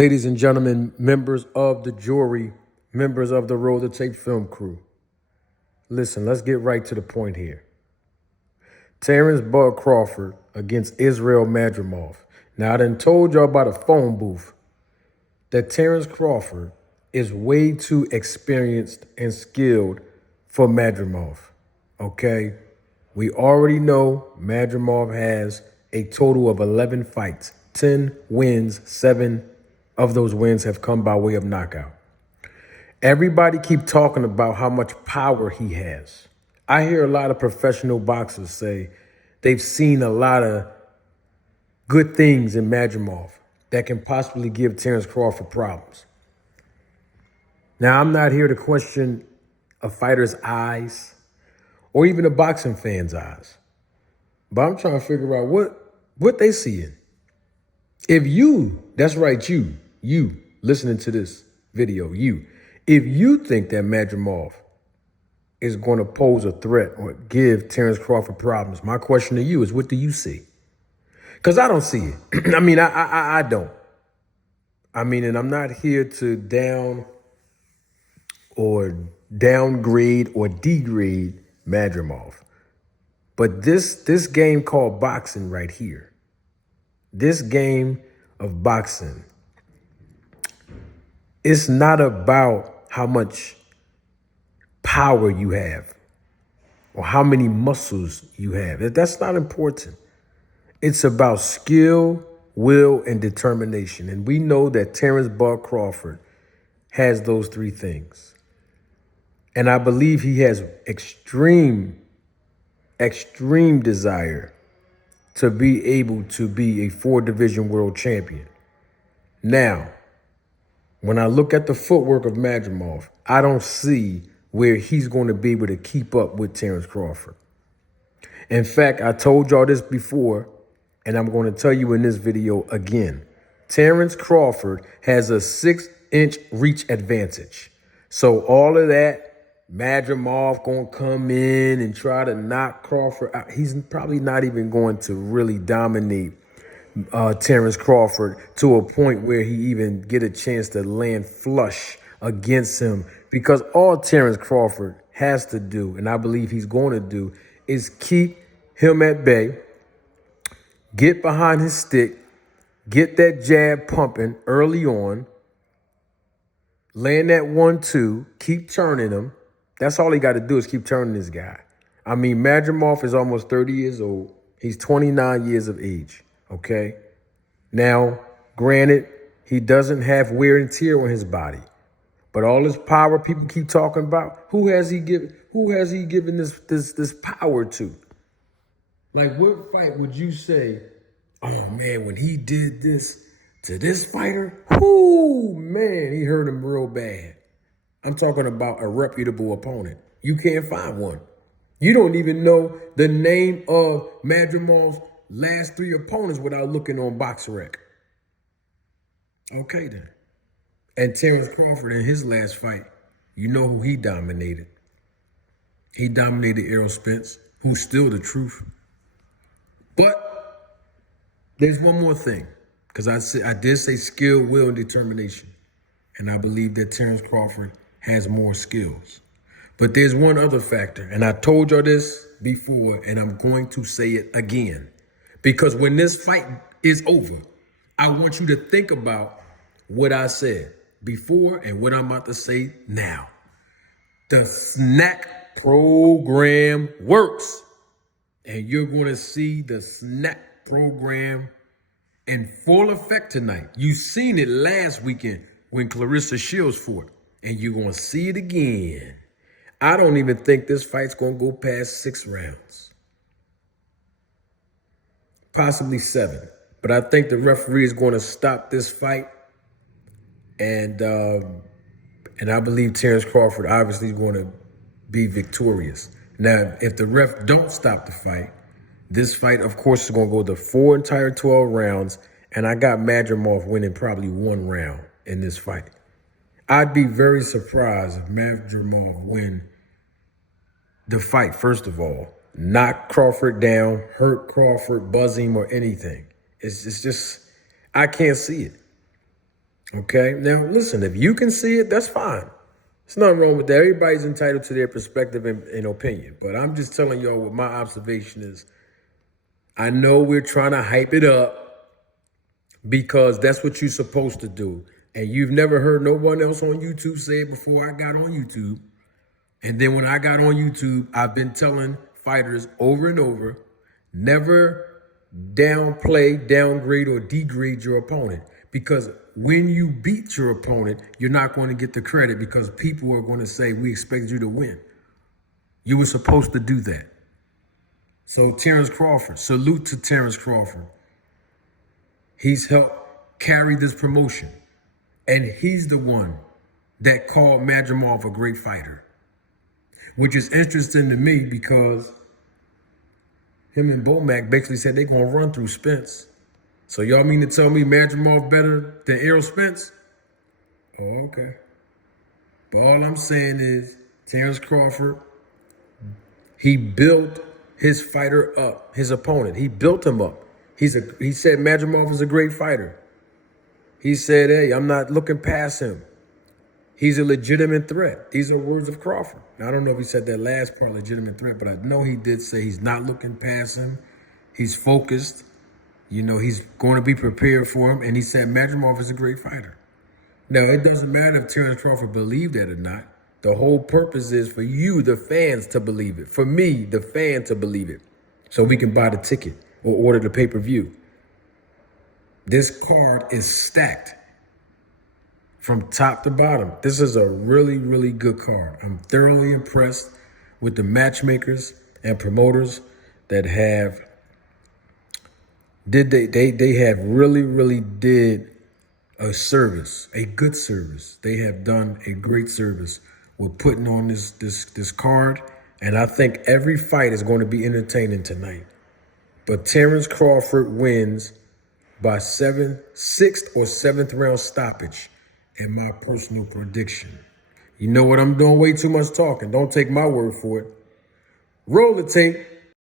Ladies and gentlemen, members of the jury, members of the Roll the Tape film crew, listen, let's get right to the point here. Terence Bud Crawford against Israil Madrimov. Now, I done told y'all about a phone booth that Terence Crawford is way too experienced and skilled for Madrimov, okay? We already know Madrimov has a total of 11 fights, 10 wins, 7 of those wins have come by way of knockout. Everybody keep talking about how much power he has. I hear a lot of professional boxers say they've seen a lot of good things in Madrimov that can possibly give Terence Crawford problems. Now, I'm not here to question a fighter's eyes or even a boxing fan's eyes, but I'm trying to figure out what they seeing. If you, that's right, you listening to this video, if you think that Madrimov is going to pose a threat or give Terence Crawford problems, my question to you is, what do you see? Because I don't see it. I mean, I don't. I mean, and I'm not here to downgrade or degrade Madrimov. But this game called boxing right here, this game of boxing, it's not about how much power you have or how many muscles you have. That's not important. It's about skill, will, and determination. And we know that Terence Bud Crawford has those three things. And I believe he has extreme desire to be able to be a 4-division world champion. Now, when I look at the footwork of Madrimov, I don't see where he's going to be able to keep up with Terence Crawford. In fact, I told y'all this before, and I'm going to tell you in this video again. Terence Crawford has a 6-inch reach advantage. So all of that, Madrimov going to come in and try to knock Crawford out. He's probably not even going to really dominate Terence Crawford to a point where he even get a chance to land flush against him, because all Terence Crawford has to do, and I believe he's going to do, is keep him at bay, get behind his stick, get that jab pumping early on, land that 1-2, keep turning him. That's all he got to do is keep turning this guy. I mean, Madrimov is almost 30 years old. He's 29 years of age, okay? Now, granted, he doesn't have wear and tear on his body. But all this power people keep talking about, who has he given this power to? Like, what fight would you say, oh man, when he did this to this fighter, whoo, man, he hurt him real bad. I'm talking about a reputable opponent. You can't find one. You don't even know the name of Madrimov's last 3 opponents without looking on BoxRec. Okay, then. And Terence Crawford in his last fight, you know who he dominated. He dominated Errol Spence, who's still the truth. But there's one more thing, because I did say skill, will, and determination. And I believe that Terence Crawford has more skills. But there's one other factor, and I told y'all this before, and I'm going to say it again. Because when this fight is over, I want you to think about what I said before and what I'm about to say now. The snack program works. And you're going to see the snack program in full effect tonight. You seen it last weekend when Clarissa Shields fought, and you're going to see it again. I don't even think this fight's going to go past 6 rounds. Possibly 7. But I think the referee is going to stop this fight. And I believe Terence Crawford obviously is going to be victorious. Now, if the ref don't stop the fight, this fight, of course, is going to go the 4 entire 12 rounds. And I got Madrimov winning probably 1 round in this fight. I'd be very surprised if Madrimov win the fight, first of all. Knock Crawford down, hurt Crawford, buzz him, or anything. It's just, I can't see it. Okay? Now, listen, if you can see it, that's fine. There's nothing wrong with that. Everybody's entitled to their perspective and opinion. But I'm just telling y'all what my observation is. I know we're trying to hype it up because that's what you're supposed to do. And you've never heard no one else on YouTube say it before I got on YouTube. And then when I got on YouTube, I've been telling fighters over and over, never downplay, downgrade, or degrade your opponent. Because when you beat your opponent, you're not going to get the credit because people are going to say, we expect you to win. You were supposed to do that. So Terence Crawford, salute to Terence Crawford. He's helped carry this promotion. And he's the one that called Madrimov a great fighter. Which is interesting to me because him and Bomac basically said they're going to run through Spence. So y'all mean to tell me Madrimov better than Errol Spence? Oh, okay. But all I'm saying is Terence Crawford, he built his fighter up, his opponent. He built him up. He said Madrimov is a great fighter. He said, hey, I'm not looking past him. He's a legitimate threat. These are words of Crawford. Now, I don't know if he said that last part, legitimate threat, but I know he did say he's not looking past him. He's focused. You know, he's going to be prepared for him. And he said Madrimov is a great fighter. Now, it doesn't matter if Terence Crawford believed that or not. The whole purpose is for you, the fans, to believe it. For me, the fan, to believe it. So we can buy the ticket or order the pay-per-view. This card is stacked from top to bottom. This is a really, really good card. I'm thoroughly impressed with the matchmakers and promoters that have they have really did a service, a good service. They have done a great service with putting on this card. And I think every fight is going to be entertaining tonight. But Terence Crawford wins by 6th or 7th round stoppage in my personal prediction. You know what? I'm doing way too much talking. Don't take my word for it. Roll the tape.